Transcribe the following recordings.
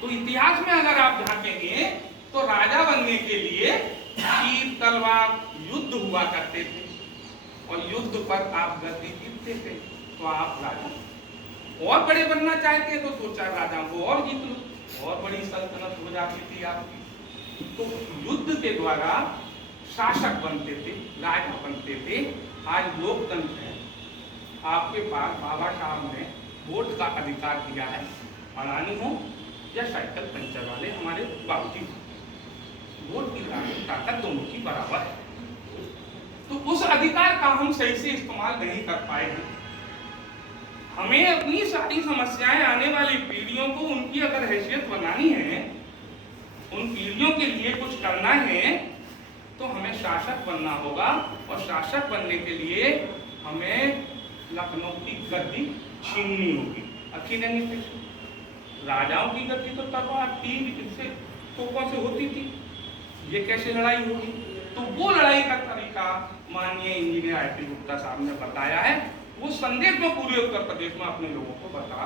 तो इतिहास में अगर आप झांकेंगे तो राजा बनने के लिए तीर तलवार युद्ध हुआ करते थे, और युद्ध पर आप गद्दी जीतते थे तो आप राजा, और बड़े बनना चाहते हैं तो दो चार राजाओं को और जीत लो, और बड़ी सल्तनत हो जाती थी आपकी। तो युद्ध के द्वारा शासक बनते थे, राजा बनते थे। आज लोकतंत्र है, आपके पास बाबा साहब ने वोट का अधिकार दिया है, अडानी हो या साइकिल पंचर वाले हमारे बाबूजी, वोट की ताकत दोनों की बराबर है। तो उस अधिकार का हम सही से इस्तेमाल नहीं कर पाए हैं। हमें अपनी सारी समस्याएं आने वाली पीढ़ियों को उनकी अगर हैसियत बनानी है, उन पीढ़ियों के लिए कुछ करना है, तो हमें शासक बनना होगा, और शासक बनने के लिए हमें लखनऊ की गद्दी छीननी होगी। छीनेंगे कैसे? राजाओं की गद्दी तो तलवार तीर इससे तोपों से होती थी, ये कैसे लड़ाई होगी? तो वो लड़ाई का तरीका माननीय इंजीनियर आई.पी. गुप्ता साहब ने बताया है। वो संदेश में पूरे उत्तर प्रदेश में अपने लोगों को बता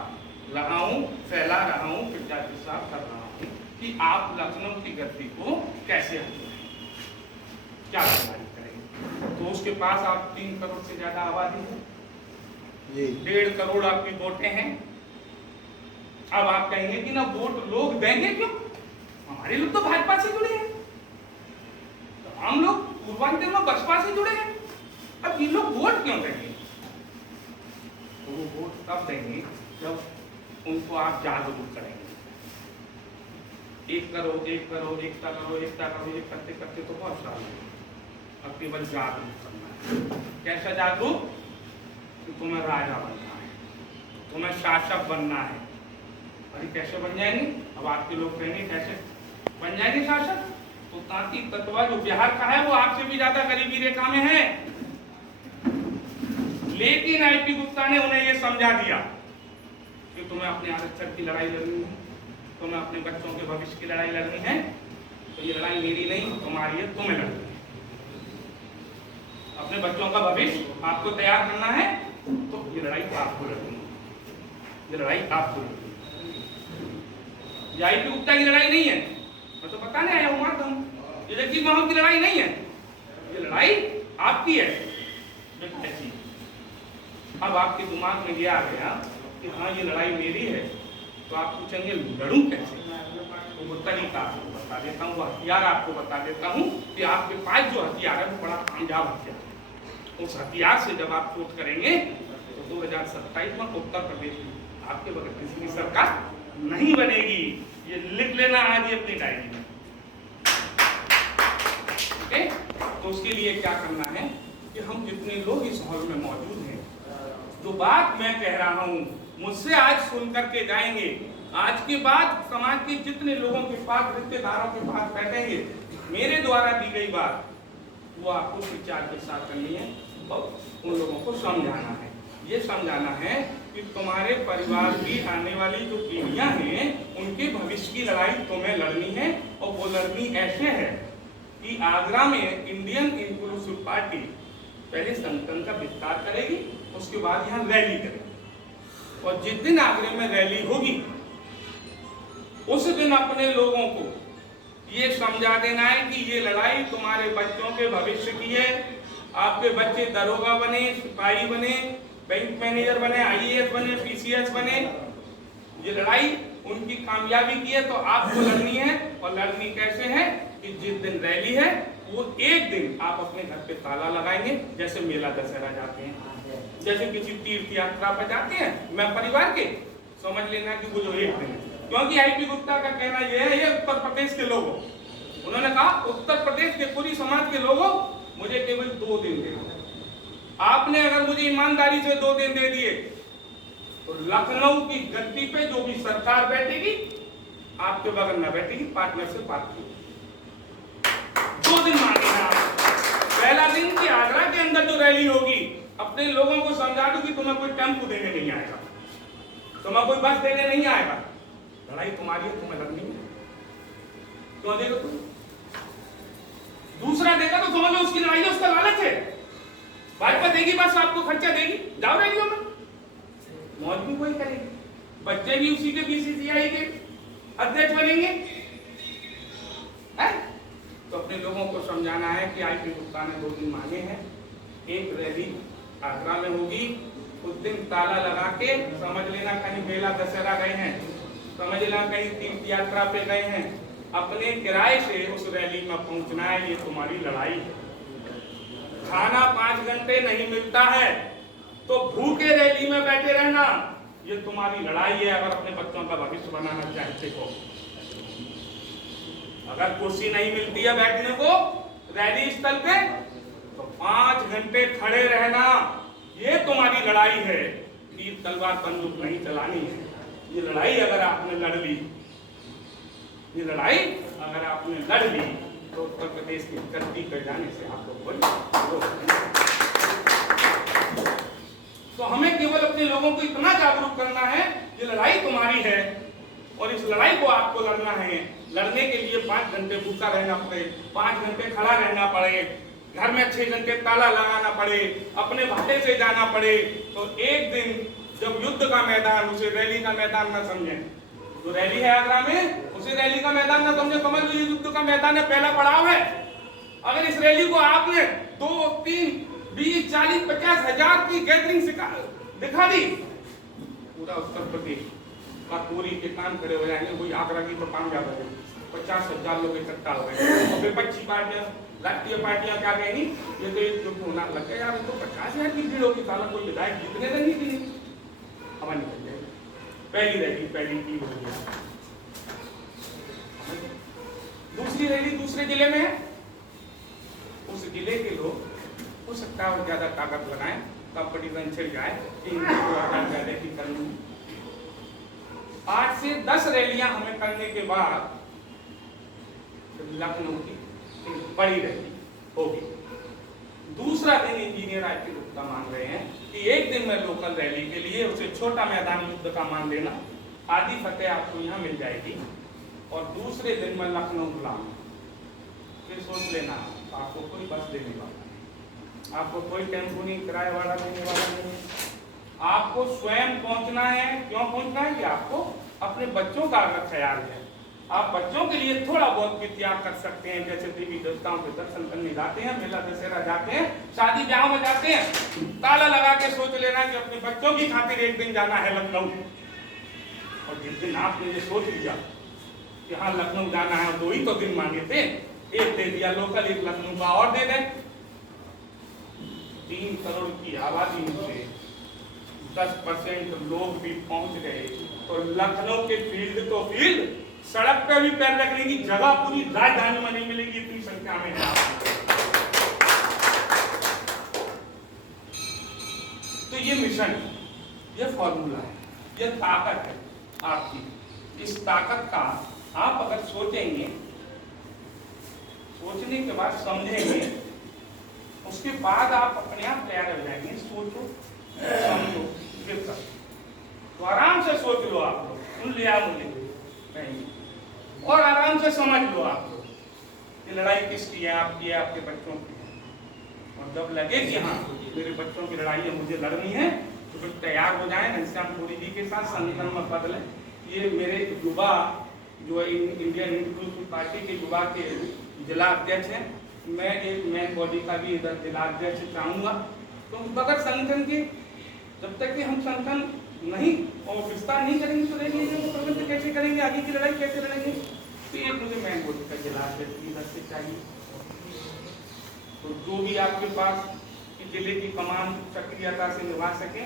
रहा हूँ, फैला रहा हूँ, प्रचार प्रसार कर रहा हूँ कि आप लखनऊ की गद्दी को कैसे हटाएंगे, क्या तैयारी करेंगे। तो उसके पास आप 3 करोड़ से ज्यादा आबादी है, 1.5 करोड़ आपकी वोटें हैं। अब आप कहेंगे कि ना वोट लोग देंगे क्यों, हमारे लोग तो भाजपा से जुड़े हैं, तो हम लोग पूर्वांचल में बसपा से जुड़े हैं, अब ये लोग वोट क्यों देंगे? तो वो वोट तब देंगे जब उनको आप जागरूक करेंगे। 1 करोड़ 1 करोड़ 1 करोड़ 1 करोड़ एक करते करते तो बहुत साल हो। अब केवल जागरूक करना है। कैसा जागरूक? कि तुम्हें राजा बनना है, तुम्हें शासक बनना है। अरे कैसे बन जाएंगे? अब आपके लोग कहेंगे कैसे बन जाएंगे शासक? तो तांती तत्वा जो बिहार का है वो आपसे भी ज्यादा गरीबी रेखा में है, लेकिन आई.पी. गुप्ता ने उन्हें यह समझा दिया कि तुम्हें अपने आरक्षण की लड़ाई लड़नी है, तुम्हें अपने बच्चों के भविष्य की लड़ाई लड़नी है, तो ये लड़ाई मेरी नहीं तुम्हारी है, तुम्हें लड़नी है। अपने बच्चों का भविष्य आपको तैयार करना है, तो ये लड़ाई आपको लड़नी है, ये लड़ाई आपको लड़नी है। आई.पी. गुप्ता की लड़ाई नहीं है, मैं तो बताने आया हूँ माध्यम, ये जगजीत माहौल की लड़ाई नहीं है, ये लड़ाई आपकी है। ऐसी अब आपके दिमाग में ये आ गया कि हाँ ये लड़ाई मेरी है, तो आप पूछेंगे लड़ूं कैसे? तो वो तरीका आपको बता देता हूँ, वो हथियार आपको बता देता हूँ कि आपके पास जो हथियार है वो बड़ा कामयाब हथियार है। उस हथियार से जब आप शोध करेंगे तो 2027 में उत्तर प्रदेश में आपके बगैर किसी की सरकार नहीं बनेगी। ये लिख लेना आज ही अपनी डायरी में, ओके? तो उसके लिए क्या करना है कि हम जितने लोग इस हॉल में मौजूद हैं, जो बात मैं कह रहा हूँ मुझसे आज सुन करके जाएंगे, आज के बाद समाज के जितने लोगों के पास, रिश्तेदारों के पास बैठेंगे, मेरे द्वारा दी गई बात वो आपको विचार के साथ करनी है और उन लोगों को समझाना है। ये समझाना है कि तुम्हारे परिवार की आने वाली जो पीढ़ियां हैं उनके भविष्य की लड़ाई तुम्हें लड़नी है, और वो लड़नी ऐसे है कि आगरा में इंडियन इंक्लूसिव पार्टी पहले संगठन का विस्तार करेगी, उसके बाद यहाँ रैली करेगी, और जिस दिन आगरे में रैली होगी उस दिन अपने लोगों को ये समझा देना है कि ये लड़ाई तुम्हारे बच्चों के भविष्य की है। आपके बच्चे दरोगा बने, सिपाही बने, बैंक मैनेजर बने, आईएएस बने, पीसीएस बने, ये लड़ाई उनकी कामयाबी की है, तो आपको लड़नी है। और लड़नी कैसे है कि जिस दिन रैली है वो एक दिन आप अपने घर पे ताला लगाएंगे, जैसे मेला दशहरा जाते हैं, जैसे किसी तीर्थ यात्रा पर जाते हैं, मैं परिवार के समझ लेना कि वो जो एक दिन है। क्योंकि आई.पी. गुप्ता का कहना यह है, ये उत्तर प्रदेश के लोगों, उन्होंने कहा उत्तर प्रदेश के पूरी समाज के लोगों मुझे केवल 2 दिन दे दो। आपने अगर मुझे ईमानदारी से 2 दिन दे दिए तो लखनऊ की गद्दी पे जो भी सरकार बैठेगी आपके बगल में बैठेगी, पार्टनर से बात की। 2 दिन मांगे हैं आप। पहला दिन की आगरा के अंदर जो रैली होगी, अपने लोगों को समझा दो कि तुम्हें कोई टेम्पो देने नहीं आएगा, तुम्हें कोई बस देने नहीं आएगा, लड़ाई तुम्हारी है, तुम्हें लड़नी है। क्यों देगा तुम? दूसरा देगा तो समझ लो उसकी लड़ाई है, उसका लालच है। भाजपा देगी बस, आपको खर्चा देगी, जाओ रैलियों में, मौज भी वही करेगी, बच्चे भी उसी के बीसीसीआई के, अध्यक्ष बनेंगे? है? तो अपने लोगों को समझाना है कि आईपी गुप्ता ने 2 दिन मांगे हैं। एक रैली आगरा में होगी, उस दिन ताला लगा के समझ लेना कहीं मेला दशहरा गए हैं, समझ लेना कहीं तीर्थ यात्रा पे गए हैं, अपने किराए से उस रैली में पहुंचना है। ये तुम्हारी लड़ाई है। खाना 5 घंटे नहीं मिलता है तो भूखे रैली में बैठे रहना, ये तुम्हारी लड़ाई है। अगर अपने बच्चों का भविष्य बनाना चाहते हो, अगर कुर्सी नहीं मिलती है बैठने को रैली स्थल पे, तो 5 घंटे खड़े रहना, ये तुम्हारी लड़ाई है। तीर तलवार बंदूक नहीं चलानी है। ये लड़ाई अगर आपने लड़ ली, ये लड़ाई अगर आपने लड़ ली, तो उत्तर प्रदेश की गद्दी कर जाने से आप लोग तो हमें केवल अपने लोगों को इतना जागरूक करना है, ये लड़ाई तुम्हारी है और इस लड़ाई को आपको लड़ना है। लड़ने के लिए 5 घंटे भूखा रहना पड़े, 5 घंटे खड़ा रहना पड़े, घर में 6 घंटे ताला लगाना पड़े, अपने भाटे से जाना पड़े, तो एक दिन जब युद्ध का मैदान उसे रैली का मैदान न समझे, जो रैली है आगरा में उसे रैली का मैदान न समझे, समझ लो युद्ध का मैदान है, पहला पड़ाव है। अगर इस रैली को आपने 2, 3, 20, 40, 50 हजार की गैदरिंग दिखा दी, पूरा उत्तर प्रदेश का पूरी के कान खड़े हो जाएंगे। वही आगरा की तो कामयाब है, 50,000 लोग इकट्ठा हो गए और विपक्षी पार्टियां, राष्ट्रीय पार्टियां क्या कहेंगी, ये तो एक चुप होना लग गया यार, तो 50,000 की भीड़ होगी, साला कोई विधायक जीतने देंगे कि नहीं, हवा निकल जाएगी। पहली रैली पहली की हो गया। दूसरी रैली दूसरे जिले में है, उस जिले के लोग हो सकता है ज्यादा ताकत लगाएं, कंपटीशन छिड़ जाए कि रैली करनी। 8 से 10 रैलियां हमें करने के बाद लखनऊ की एक बड़ी रैली होगी। दूसरा दिन इंजीनियर आईपी गुप्ता मान रहे हैं कि एक दिन में लोकल रैली के लिए उसे छोटा मैदान युद्ध का मान लेना, आदि फतेह आपको यहाँ मिल जाएगी, और दूसरे दिन में लखनऊ बुलाना। फिर सोच लेना, आपको कोई बस देने वाला नहीं, आपको कोई टेम्पो नहीं, किराए वाला देने वाला नहीं, आपको स्वयं पहुंचना है। क्यों पहुंचना है? कि आपको अपने बच्चों का अगर ख्याल है, आप बच्चों के लिए थोड़ा बहुत भी त्याग कर सकते हैं, जैसे देवी देवताओं के दर्शन करने जाते हैं, मेला दशहरा जाते हैं, शादी ब्याह में जाते हैं, ताला लगा के सोच लेना कि अपने बच्चों की खातिर एक दिन जाना है लखनऊ। और जिस दिन आपने ये सोच लिया कि हाँ लखनऊ जाना है, 2 ही तो दिन मांगे थे, एक दे दिया लोकल, एक लखनऊ का और दे दें। 3 करोड़ की आबादी में 10% लोग भी पहुंच गए, तो लखनऊ के फील्ड तो फील्ड, सड़क पे भी पैर रखने की जगह पूरी राजधानी में नहीं मिलेगी, इतनी संख्या में है। तो ये मिशन, ये फॉर्मूला है, ये ताकत है आपकी। इस ताकत का आप अगर सोचेंगे, सोचने के बाद समझेंगे, उसके बाद आप अपने आप तैयार हो जाएंगे। सोचो, समझो, फिर करो, तो आराम से सोच लो आप लोग, सुन लिया मुझे नहीं, और आराम से समझ लो आप लोग कि लड़ाई किसकी है, आपकी है, आपके बच्चों की है। और जब लगे कि हाँ मेरे बच्चों की लड़ाई है, मुझे लड़नी है, तो फिर तैयार हो जाए घनश्याम पुरी जी के साथ, संगठन में बदले। ये मेरे युवा जो इंडियन पीपुल्स पार्टी के युवा के जिला अध्यक्ष हैं, मैं एक मेन बॉडी का भी इधर जिला अध्यक्ष चाहूँगा। तो बगैर संगठन के, जब तक कि हम संगठन नहीं और विस्तार नहीं करेंगे, तो रहेंगे प्रबंध कैसे करेंगे, आगे की लड़ाई कैसे लड़ेंगे। तो ये मुझे मेन बॉडी का जिला अध्यक्ष इधर से चाहिए। तो जो भी आपके पास जिले की कमान सक्रियता से निभा सके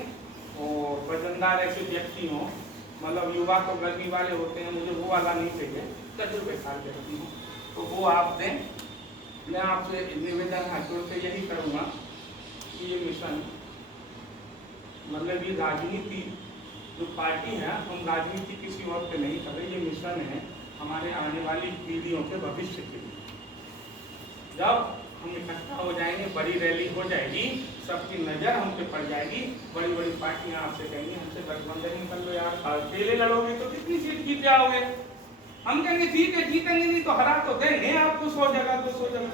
और वजनदार ऐसे व्यक्ति हों, मतलब युवा तो गर्मी वाले होते हैं, मुझे वो वाला नहीं चाहिए, तजुर्बेकार व्यक्ति हों, तो वो आप दें। मैं आपसे निवेदन हाथ जोड़ के यही करूँगा कि ये मिशन, मतलब ये राजनीति जो पार्टी है, हम राजनीति किसी और पे नहीं कर रहे, ये मिशन है हमारे आने वाली पीढ़ियों के भविष्य के लिए। जब हम इकट्ठा हो जाएंगे, बड़ी रैली हो जाएगी, सबकी नजर हम पे पड़ जाएगी, बड़ी बड़ी पार्टियां आपसे कहेंगी हमसे गठबंधन ही कर लो यार, अकेले लड़ोगे तो कितनी सीट जीत जाओगे। हम कहेंगे ठीक है जीतेंगे, नहीं तो हरा तो देंगे आपको 100 जगह 200 जगह।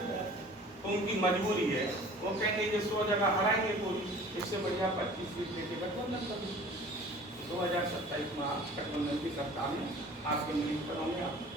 तो उनकी मजबूरी है, वो कहेंगे ये 100 जगह हराएंगे पूरी, इससे बढ़िया 25 सीट लेके गठबंधन कर लो। 2027 में आप गठबंधन की सरकार में आपके मरीज पर होंगे आप